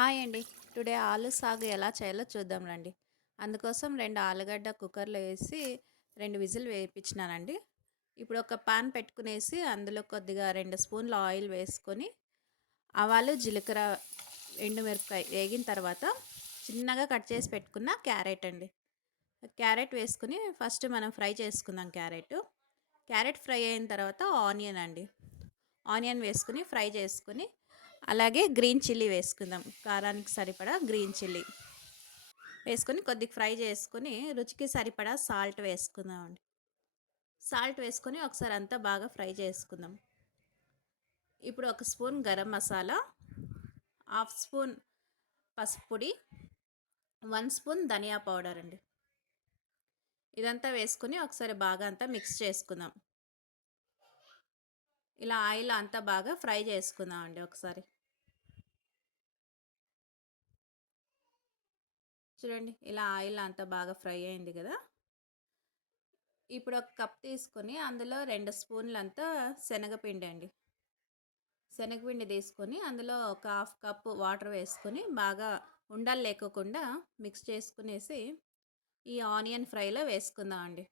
Hi అండి. Today ఆలు సాగు ఎలా చేయాలో చూద్దాం రండి. అందుకోసం 2 ఆలుగడ్డ కుక్కర్‌లో ఏసి 2 విజిల్ వేయించినానండి. ఇప్పుడు ఒక పాన్ పెట్టుకునేసి అందులో కొద్దిగా 2 స్పూన్ల ఆయిల్ వేసుకొని, ఆవాలు, జీలకర్ర, ఎండుమిరపకాయ వేగిన తర్వాత చిన్నగా కట్ చేసి పెట్టుకున్న క్యారెట్ అండి. క్యారెట్ వేసుకొని ఫస్ట్ మనం ఫ్రై చేసుకుందాం క్యారెట్. క్యారెట్ ఫ్రై అయిన తర్వాత ఆనియన్ అండి. ఆనియన్ వేసుకొని ఫ్రై చేసుకొని అలాగే గ్రీన్ చిల్లీ వేసుకుందాం. కారానికి సరిపడా గ్రీన్ చిల్లీ వేసుకొని కొద్దిగా ఫ్రై చేసుకొని రుచికి సరిపడా సాల్ట్ వేసుకుందామండి. సాల్ట్ వేసుకొని ఒకసారి అంతా బాగా ఫ్రై చేసుకుందాం. ఇప్పుడు ఒక spoon garam masala, half spoon పసుపు పొడి, 1 స్పూన్ ధనియా పౌడర్ అండి. ఇదంతా వేసుకొని ఒకసారి బాగా అంతా మిక్స్ చేసుకుందాం. ఇలా ఆయిల్ అంతా బాగా ఫ్రై చేసుకుందాం అండి ఒకసారి. చూడండి ఇలా ఆయిల్ అంతా బాగా ఫ్రై అయింది కదా. ఇప్పుడు ఒక కప్ తీసుకొని అందులో 2 స్పూన్లంతా శనగపిండి అండి. శనగపిండి తీసుకొని అందులో ఒక హాఫ్ కప్పు వాటర్ వేసుకొని బాగా ఉండలు లేకోకుండా మిక్స్ చేసుకునేసి ఈ ఆనియన్ ఫ్రైలో వేసుకుందాం అండి.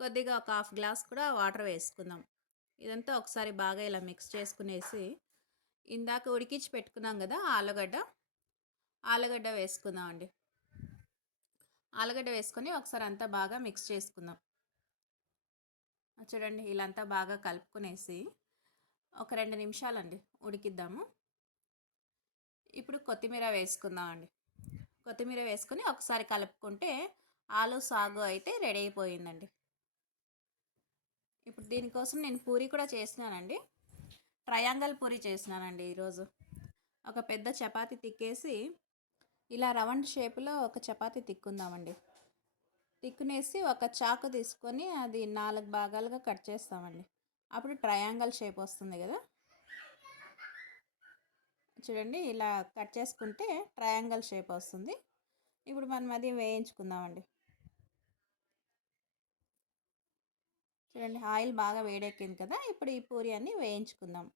కొద్దిగా ఒక హాఫ్ గ్లాస్ కూడా వాటర్ వేసుకుందాం. ఇదంతా ఒకసారి బాగా ఇలా మిక్స్ చేసుకునేసి ఇందాక ఉడికించి పెట్టుకున్నాం కదా ఆలుగడ్డ వేసుకుందాం అండి. ఆలుగడ్డ వేసుకొని ఒకసారి అంతా బాగా మిక్స్ చేసుకుందాం. చూడండి ఇలా అంతా బాగా కలుపుకునేసి ఒక 2 నిమిషాలండి ఉడికిద్దాము. ఇప్పుడు కొత్తిమీర వేసుకుందాం అండి. కొత్తిమీర వేసుకొని ఒకసారి కలుపుకుంటే ఆలు సాగు అయితే రెడీ అయిపోయిందండి. ఇప్పుడు దీనికోసం నేను పూరి కూడా చేసినానండి. ట్రయాంగల్ పూరి చేసినానండి ఈరోజు. ఒక పెద్ద చపాతీ తిక్కేసి ఇలా రౌండ్ షేప్లో ఒక చపాతీ తిక్కుందామండి. తిక్కునేసి ఒక చాకు తీసుకొని అది 4 భాగాలుగా కట్ చేస్తామండి. అప్పుడు ట్రయాంగల్ షేప్ వస్తుంది కదా. చూడండి ఇలా కట్ చేసుకుంటే ట్రయాంగల్ షేప్ వస్తుంది. ఇప్పుడు మనం అది వేయించుకుందామండి. చూడండి ఆయిల్ బాగా వేడెక్కింది కదా. ఇప్పుడు ఈ పూరి అన్ని వేయించుకుందాం.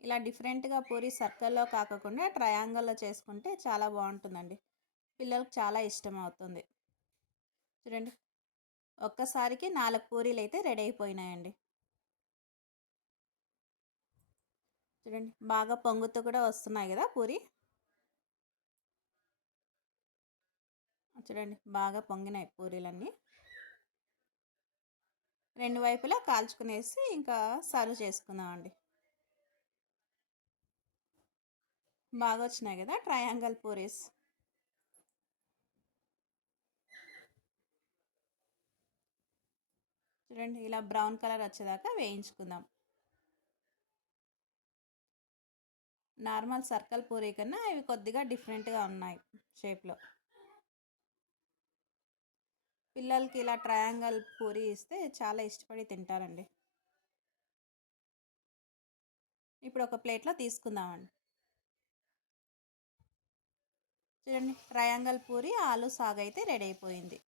ఇలా డిఫరెంట్గా పూరి సర్కిల్లో కాకుండా ట్రయాంగల్లో చేసుకుంటే చాలా బాగుంటుందండి. పిల్లలకు చాలా ఇష్టం అవుతుంది. చూడండి ఒక్కసారికి 4 పూరీలు అయితే రెడీ అయిపోయినాయండి. చూడండి బాగా పొంగుతూ కూడా వస్తున్నాయి కదా పూరి. చూడండి బాగా పొంగినాయి పూరీలన్నీ. 2 వైపులా కాల్చుకునేసి ఇంకా సర్వ్ చేసుకుందామండి. బాగా వచ్చినాయి కదా ట్రయాంగల్ పూరీస్. చూడండి ఇలా బ్రౌన్ కలర్ వచ్చేదాకా వేయించుకుందాం. నార్మల్ సర్కిల్ పూరీ కన్నా ఇవి కొద్దిగా డిఫరెంట్గా ఉన్నాయి షేప్లో. పిల్లలకి ఇలా ట్రయాంగల్ పూరీ ఇస్తే చాలా ఇష్టపడి తింటారండి. ఇప్పుడు ఒక ప్లేట్లో తీసుకుందామండి. చూడండి ట్రయాంగల్ పూరి ఆలు సాగు అయితే రెడీ అయిపోయింది.